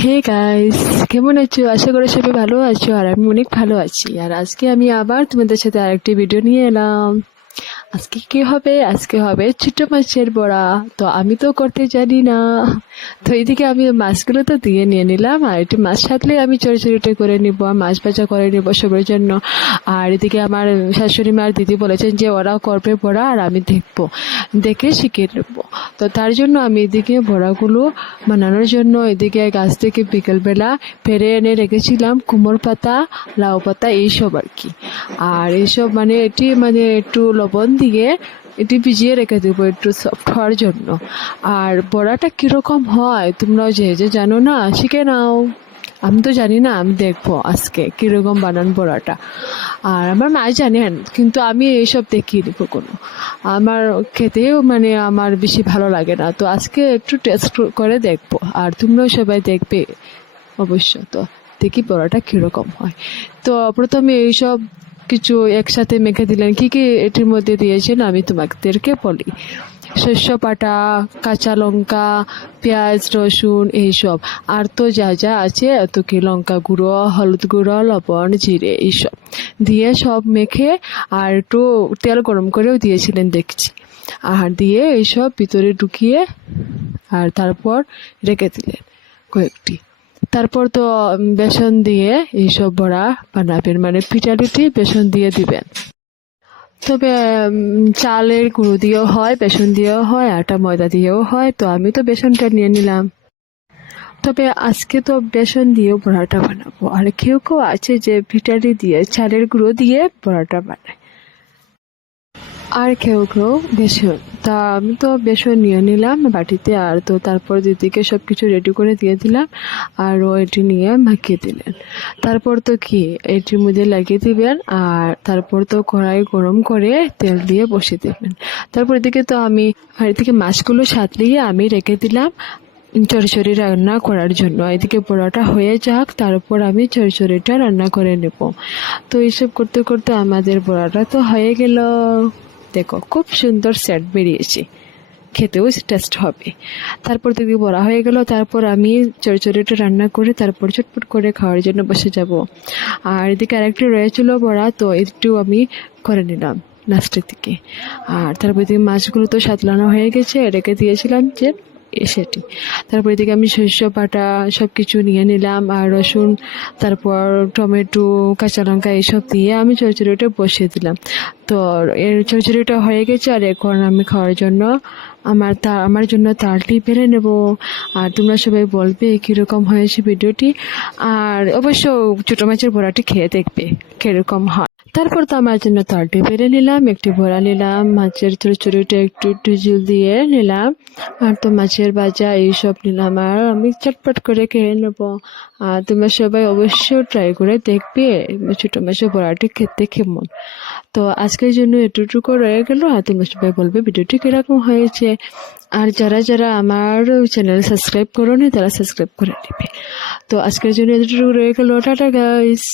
Hey guys, কেমন আছো? আশা করি সবাই ভালো আছো আর আমি অনেক ভালো আছি। আর আজকে আমি আবার তোমাদের সাথে আরেকটি ভিডিও নিয়ে এলাম। আজকে কি হবে? আজকে হবে ছোট মাছের বড়া। তো আমি তো করতে জানি না, তো এইদিকে আমি মাছগুলো তো দিয়ে নিয়ে নিলাম, আর একটু মাছ থাকলে আমি চড়চড়িটা করে নিব, মাছ ভাজা করে নিব সবার জন্য। আর এদিকে আমার শাশুড়ি মা আর দিদি বলেছেন যে ওরাও করবে বড়া আর আমি দেখবো, দেখে শিখে নেব। তো তার জন্য আমি এদিকে বড়াগুলো বানানোর জন্য এদিকে গাছ থেকে বিকেলবেলা পেরে এনে রেখেছিলাম কুমড়ো পাতা, লাউ পাতা, এইসব আর কি। আর এইসব মানে এটি মানে একটু লবণ দিয়ে এটি ভিজিয়ে রেখে দেবো একটু সফট হওয়ার জন্য। আর বড়াটা কিরকম হয় তোমরাও যে যে জানো না, শিখে নাও। আমি তো জানি না, আমি দেখবো আজকে কিরকম বানান বড়াটা। আর আমার মা জানেন, কিন্তু আমি এইসব দেখিনি কখনো। আমার খেতেও মানে আমার বেশি ভালো লাগে না, তো আজকে একটু টেস্ট করে দেখবো আর তোমরাও সবাই দেখবে অবশ্য। তো দেখি বড়াটা কিরকম হয়। তো প্রথমে এইসব কিছু একসাথে মেখে দিলেন, কি কি এটির মধ্যে দিয়েছেন আমি তোমাদেরকে বলি। শস্য বাটা, কাঁচা লঙ্কা, পেঁয়াজ, রসুন, এইসব। আর তো যা যা আছে, এত কি লঙ্কা গুঁড়ো, হলুদ গুঁড়ো, লবণ, জিরে, এইসব দিয়ে সব মেখে আর একটু তেল গরম করেও দিয়েছিলেন দেখছি। আর দিয়ে এইসব ভিতরে ঢুকিয়ে আর তারপর রেখে দিলেন কয়েকটি। তারপর তো বেসন দিয়ে এইসব বড়া বানাবেন, মানে পিঠালিটি বেসন দিয়ে দিবেন। তবে চালের গুঁড়ো দিয়েও হয়, বেসন দিয়েও হয়, আটা ময়দা দিয়েও হয়। তো আমি তো বেসনটা নিয়ে নিলাম। তবে আজকে তো বেসন দিয়েও বড়াটা বানাবো। আর কেউ কেউ আছে যে পিঠালি দিয়ে চালের গুঁড়ো দিয়ে বড়াটা বানায়, আর কেউ কেউ বেসন। তা আমি তো বেসন নিয়ে নিলাম বাটিতে। আর তো তারপর দিদিকে সব কিছু রেডি করে দিয়ে দিলাম, আর ও এটি নিয়ে মাখিয়ে দিলেন। তারপর তো কি এটির মধ্যে লাগিয়ে দিবেন, আর তারপর তো কড়াই গরম করে তেল দিয়ে বসিয়ে দেবেন। তারপর এদিকে তো আমি আর এদিকে মাছগুলো সাঁতলিয়ে আমি রেখে দিলাম চচ্চড়ি রান্না করার জন্য। এদিকে বড়াটা হয়ে যাক, তারপর আমি চচ্চড়িটা রান্না করে নেব। তো এইসব করতে করতে আমাদের বড়াটা তো হয়ে গেল। দেখো খুব সুন্দর সেট বেরিয়েছে, খেতেও টেস্ট হবে। তারপর দেখি বড়া হয়ে গেল, তারপর আমি চচ্চড়িটা রান্না করে তারপর চটপট করে খাওয়ার জন্য বসে যাব। আর এদিকে আরেকটু রয়েছিল বড়া, তো একটু আমি করে নিলাম লাস্টের দিকে। আর তারপর এদিকে মাছগুলো তো সাতলানো হয়ে গেছে, রেখে দিয়েছিলাম যে সেটি। তারপর এদিকে আমি শস্য বাটা সব কিছু নিয়ে নিলাম, আর রসুন, তারপর টমেটো, কাঁচা লঙ্কা এইসব দিয়ে আমি চচ্চড়িটা বসিয়ে দিলাম। তো এর চচ্চড়িটা হয়ে গেছে, আর এখন আমি খাওয়ার জন্য আমার জন্য তালটি বেড়ে নেব। আর তোমরা সবাই বলবে কীরকম হয়েছে ভিডিওটি, আর অবশ্য ছোটো মাছের বড়াটি খেয়ে দেখবে কীরকম হয়। তারপর তো আমার জন্য তালটি বেড়ে নিলাম, একটি বড়া নিলাম, মাছের চচ্চড়িটা একটু একটু ঝোল দিয়ে নিলাম, আর তো মাছের ভাজা এইসব নিলাম, আর আমি চটপট করে খেয়ে নেবো। আর তোমরা সবাই অবশ্যই ট্রাই করে দেখবে ছোটো মাছের বড়াটি খেতে কেমন। তো আজকের জন্য এতটুকু রয়ে গেল, আর তোমরা সবাই বলবে ভিডিওটি কিরকম হয়েছে। আর যারা যারা আমার চ্যানেল সাবস্ক্রাইব করোনি তারা সাবস্ক্রাইব করে নেবে। তো আজকের জন্য এতটুকু রয়ে গেল। Tata guys.